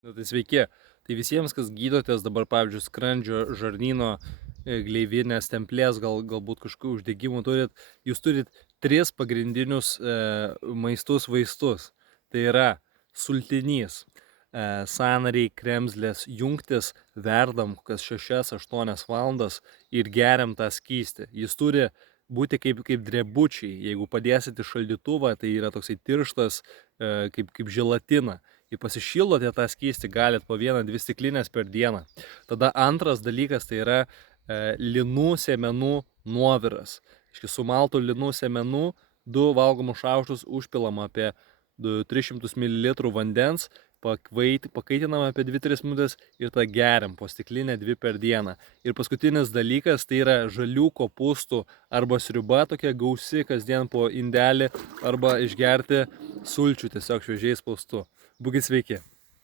Nu, tai sveiki. Tai visiems, kas gydotės dabar, pavyzdžiui, skrandžio, žarnyno, gleivinės, stemplės, galbūt kažkokių uždegimų turit, jūs turit 3 pagrindinius maistus vaistus. Tai yra sultinys, sąnariai, kremzlės, jungtis, verdam kokias 6-8 valandas ir geriam tą skystį. Jis turi būti kaip drebučiai. Jeigu padėsit į šaldytuvą, tai yra toksai tirštas kaip želatina. Jei pasišildote tą skystį, galit po 1-2 stiklinės per dieną. Tada antras dalykas tai yra linų sėmenų nuoviras. Sumaltų linų sėmenų 2 valgomus šaukštus užpilama apie 300 ml vandens, pakaitinama apie 2-3 minutės ir tą geriam po stiklinę 2 per dieną. Ir paskutinis dalykas tai yra žalių kopūstų arba sriuba tokia gausi kasdien po indelį arba išgerti sulčių tiesiog šviežiai spaustu. Būkit sveiki.